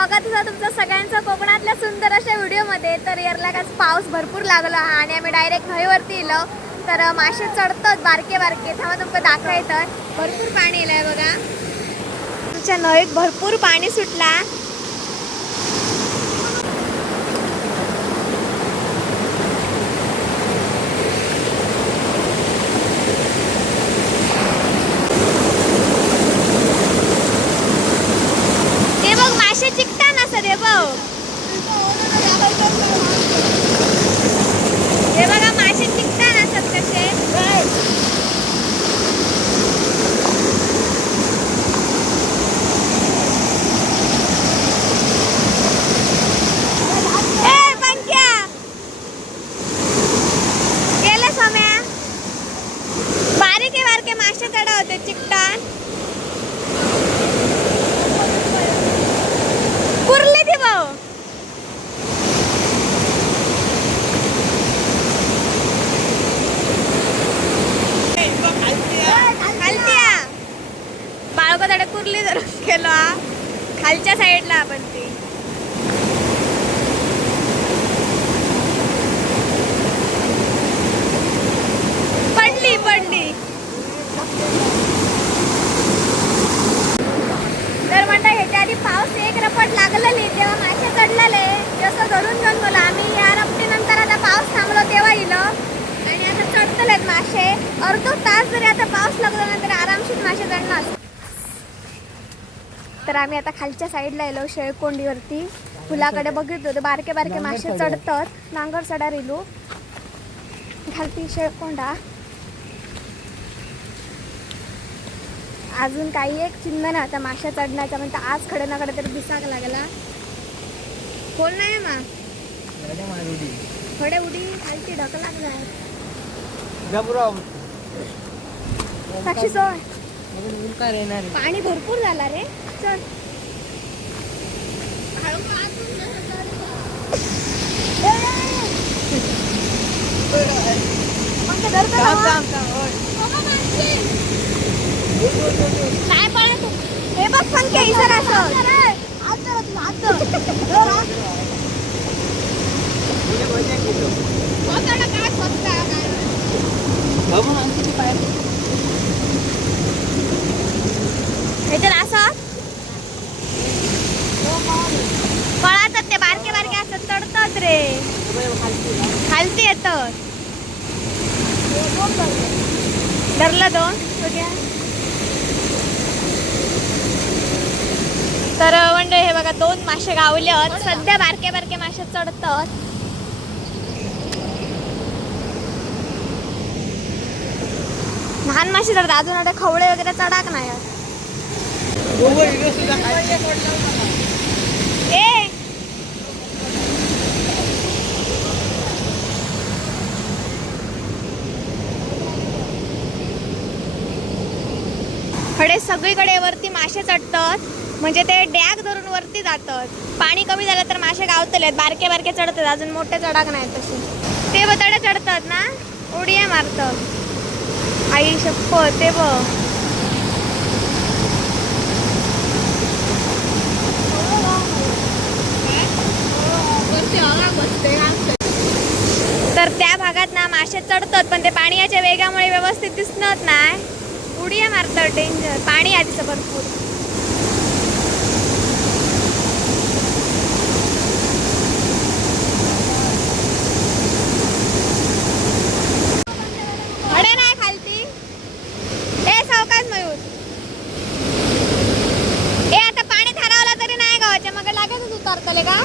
स्वागत आहे तुमचं सगळ्यांचं कोकणातल्या सुंदर अशा व्हिडिओमध्ये। तर यारला पाऊस भरपूर लागला आणि आम्ही डायरेक्ट नदीवरती इलो। तर मासे चढतात बारके बारके, थांबा तुमका दाखवतात। भरपूर पाणी येलंय बघा, तुमच्या नदीत भरपूर पाणी सुटला। चिकटा नसत हे बघ, हे बघा मासे चिकटा नसत कसे। ए पंख्या गेले सोम्या, बारीके बारके मासे चढा होते चिकटान। कुर्ली थी भाऊ, बाळगोदडे कुर्ली धरून गेलो खालच्या साईडला आपण ती। पडली पडली तर म्हणता ह्याच्या आधी पाऊस एक रपट लागलेली तेव्हा मासे चढलेले, जसं धरून घेऊन बोला आम्ही या रपटीनंतर आता पाऊस थांबलो तेव्हा इलो आणि आता चढतलेत मासे। अर्धा तास जरी आता पाऊस लागला ना तरी आरामशीर मासे चढणार। तर आम्ही आता खालच्या साईडला येलो शेळकोंडीवरती, फुलाकडे बघितलं होतं बारके बारके मासे चढतात। नांगर चढा रिलू खालती शेळकोंडा, अजून काही एक चिन्ह ना आता माशा चढण्याचा, म्हणजे आज खडे ना खडे तरी दिसाक लागला। खोल नाही मा खडे उडी खालची ढक लागलाय साक्षी सोय पाणी भरपूर झाला रे। चल काय पण तू हे बघ पंखे इसर असं ह्याच्यात असं पळातात ते बारके बारके असतात, चढतात रे खालती येतात। धरला दोन बघ्या। तर म्हणजे हे बघा दोन मासे गावले सध्या, बारके बारके मासे चढतात। लहान मासे चढतात, अजून एवढे खवळे वगैरे चढाक नाही। ए खडे सगळीकडे वरती मासे चढतात, म्हणजे ते डॅग धरून वरती जातात। पाणी कमी झालं तर मासे गावतलेत, बारके बारके चढतात, अजून मोठे चढाक नाही तसे। ते बतडे चढतात ना, उड्या मारतात। आई शप्पथ ते बघ, तर त्या भागात ना मासे चढतात, पण ते पाण्याच्या वेगामुळे व्यवस्थित दिसत नाही, उड्या मारतात। डेंजर पाणी आधीच भरपूर। अडे नाही खालती ए सावकाश मयूर, ए आता पाणी थारावला तरी नाही गावाच्या मग लागतच उतारतले का,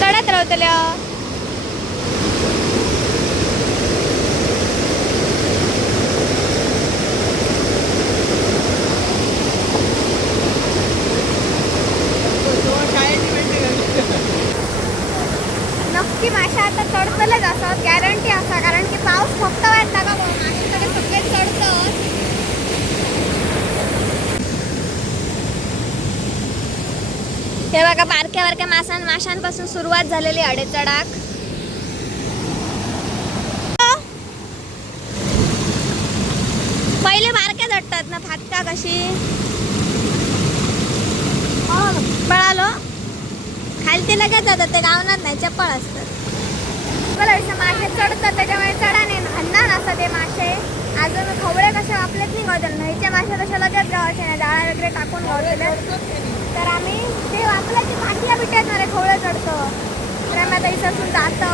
चढत राहतले। नक्की मासे आता चढतलेच असत, गॅरंटी असा, कारण की पाऊस फक्त वाटता का मासे सगळे चढतात। हे बघा बारक्या बारक्या माशांपासून सुरुवात झालेली अडे चढाक। पहिले बारक्या झटतात ना, फाटका कशी पळा ते लगेच जातात, ते गावणार नाही, चप्पल असतात. मासे चढतात त्याच्यामुळे चढाने हन्नान असतात ते मासे. अजून खवळे कसे आपलेच नाही गावतात, नदीच्या मासे कशा लगेच गावाचे नाही, जाळा वगैरे टाकून गावलेले. तर आम्ही ते वाचलं की पाठीला बिट्यात खवळे चढतो. तर आम्ही आता इथून जातो.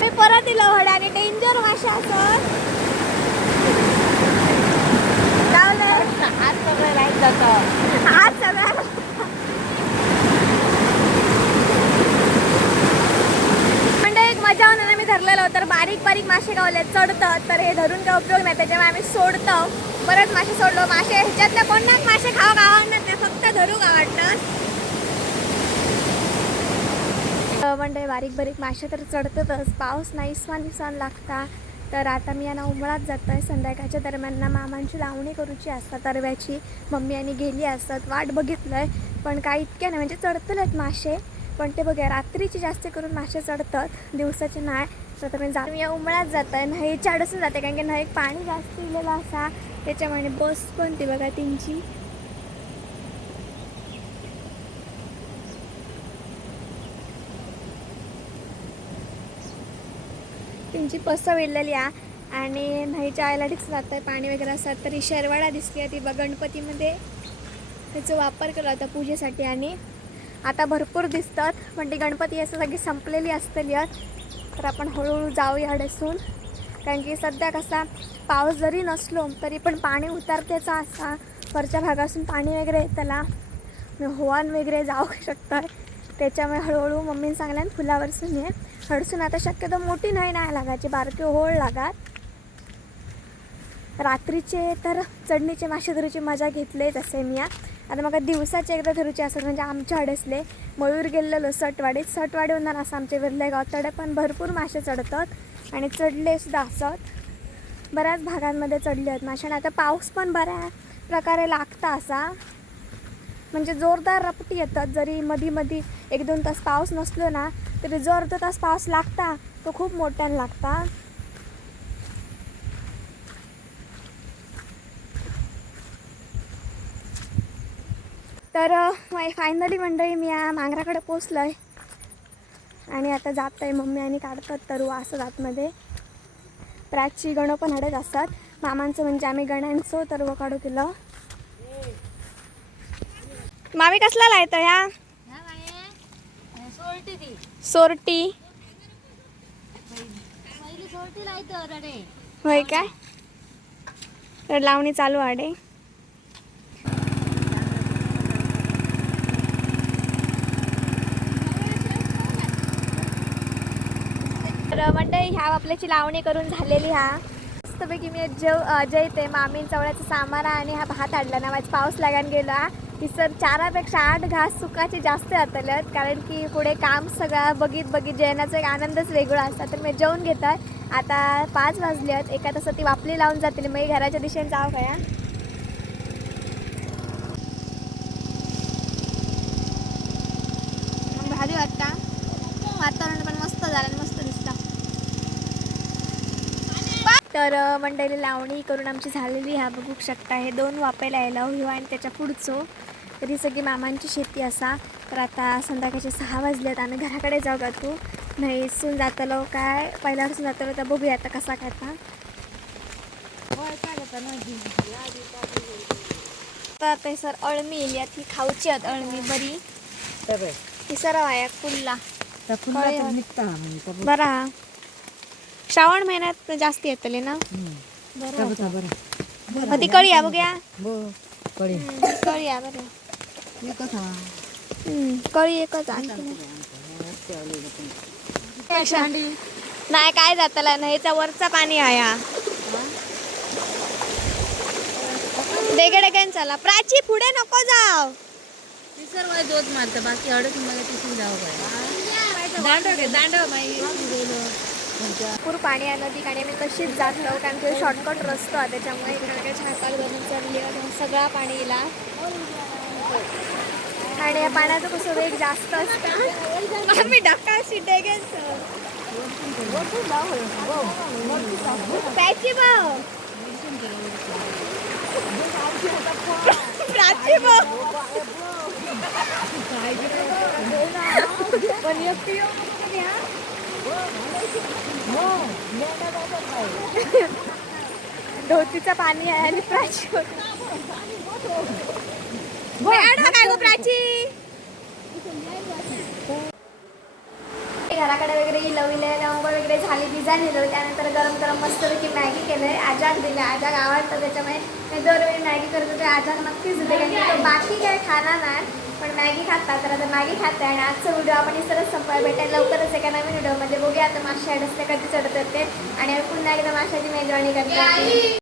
मी परत दिलं हड आणि डेंजर मासे असत हात सगळं राहत जातं. आज सगळं मजा होणार. मी धरलेलं तर बारीक बारीक मासे गावले चढतं, तर हे धरून काय उपयोग नाही, त्याच्यामुळे आम्ही सोडतो. बरेच मासे सोडलो. मासे ह्याच्यातल्या कोणाच मासे खावा गावणार नाही, फक्त धरू गावडणार. म्हणजे बारीक बारीक मासे तर चढतातच. पाऊस नाही इस्वान लागता. तर आता मी यांना उमळात जातो आहे. संध्याकाळच्या दरम्यान ना मामांची लावणी करूची असतात तरव्याची. मम्मी आणि गेली असतात, वाट बघितलं आहे, पण काय इतक्या नाही, म्हणजे चढतलेत मासे, पण ते बघा रात्रीची जास्त करून मासे चढतात, दिवसाचे नाही. तर मी उमळात जात आहे, नाही चाडसून जाते, कारण की नाही पाणी जास्त इलेलं असा, त्याच्यामुळे बस पण ती बघा त्यांची पस विरलेली आहे. आणि नाहीच्या आयला दिसत जात आहे पाणी वगैरे असतात. तरी शेरवाडा दिसली आहे ती बघ, गणपतीमध्ये त्याचा वापर केला होता पूजेसाठी. आणि आता भरपूर दिसतात, पण ती गणपती असं सगळी संपलेली असतेली आहेत. तर आपण हळूहळू जाऊया डसून, कारण की सध्या कसा पाऊस जरी नसलो तरी पण पाणी उतरतेचा असा वरच्या भागासून पाणी वगैरे येताना होवान वगैरे जाऊ शकतं. त्याच्यामुळे हळूहळू मम्मीने सांगल्यान फुलावरसून ये हडसून. आता शक्यतो मोठी नाही लागायची, बारके होळ लागात. रात्रीचे तर चढणीचे मासे धरूची मजा घेतलेच असे मी. आता मग दिवसाचे एकदा धरूचे असतात, म्हणजे आमच्या अडेसले मयूर गेलेलो सटवाडी होणार असं आमच्या विरले गावतडे, पण भरपूर मासे चढतात आणि चढले सुद्धा असत. बऱ्याच भागांमध्ये चढले आहेत मासे. आणि आता पाऊस पण बऱ्या प्रकारे लागता असा, म्हणजे जोरदार रपटी येतात. जरी मधी 1-2 तास पाऊस नसलो ना तरी जो अर्धा तास पाऊस लागता तो खूप मोठ्याने लागता. तर फायनली मंडळी मी या मांगराकडे पोचलो आहे आणि आता जात आहे. मम्मी आणि काढतात तरू असं आतमध्ये. प्राची गणं पण हडत असतात मामांचं, म्हणजे आम्ही गण्यांचं तरुव काढू केलं. मामी कसला लायतं ह्या सोरटी होय काय? तर लावणी चालू आडे. तर मंडळी ह्या आपल्याची लावणी करून झालेली. मस्तपैकी मी जेवते मामीन चवळ्याचा सामारा आणि हा भात आणला ना. माझा पाऊस लागायला गेला की सर 4पेक्षा 8 घास सुकाचे जास्त जातलेत, कारण की पुढे काम सगळं बघित जेवणाचा एक आनंदच वेगळा असतात. तर मी जेवून घेतात. आता 5 वाजले आहेत, एका तासात ती वापली लावून जातील. मग घराच्या दिशेने जाऊ काय. भारी वाटता, वातावरण पण मस्त झालं, मस्त दिसतं. तर मंडळी लावणी करून आमची झालेली ह्या बघू शकता. हे 2 वापेला यायला हो आणि त्याच्या पुढचं तरी सगळी मामांची शेती असा. तर आता संध्याकाळचे 6 वाजलेत, आम्ही घराकडे जाऊ का तू नाही सून जातलो काय पहिल्यापासून जातलो. तर बघूया आता कसा काय. तर ते सर अळमी येईल ती खाऊची आहेत. अळमी बरी ती सरव आहे फुलला बरा. श्रावण महिन्यात जास्त येतले ना. बरं ती कळी बघूया. कळी बरं कळी एकच नाही काय जातला नाही. याचा वरचा पाणी आया डेगेडेगेन चला. प्राची पुढे नको जाव, जोत मारत बाकी अडच मला तिथून जावं भरपूर पाणी आहे नदी. आणि आम्ही तशीच जात राहू, कारण की शॉर्टकट रस्तो आहे, त्याच्यामुळे इकडे छाकाल बनून चढली सगळा पाणी येला. आणि या पाण्याचं कसं वेग जास्त असतं. आम्ही ढकाशी डेगेच प्राची भाऊ प्राची भाऊ पण एकटी येऊ नको कधी हा. धोतीचं पाणी आहे आणि प्राची मॅडम काय गो प्राची घराकडे वगैरे लविले अंघोळ वगैरे झाली भिजा नेलो त्यानंतर गरम गरम मस्तपैकी मॅगी केलंय आजाक दिलं आजाक आवडतं त्याच्यामुळे मी दरवेळी मॅगी करत होते आजाक नक्कीच होते कारण की तो बाकी काय खाणार नाही पण मॅगी खाता तर आता मॅगी खाते आणि आजचा व्हिडिओ आपण सरस संपायला भेटायला लवकरच एका नवीन व्हिडिओमध्ये बघूया आता मासे अडसले कधी चढत येते आणि पुन्हा एकदा माशाची मेजवानी करते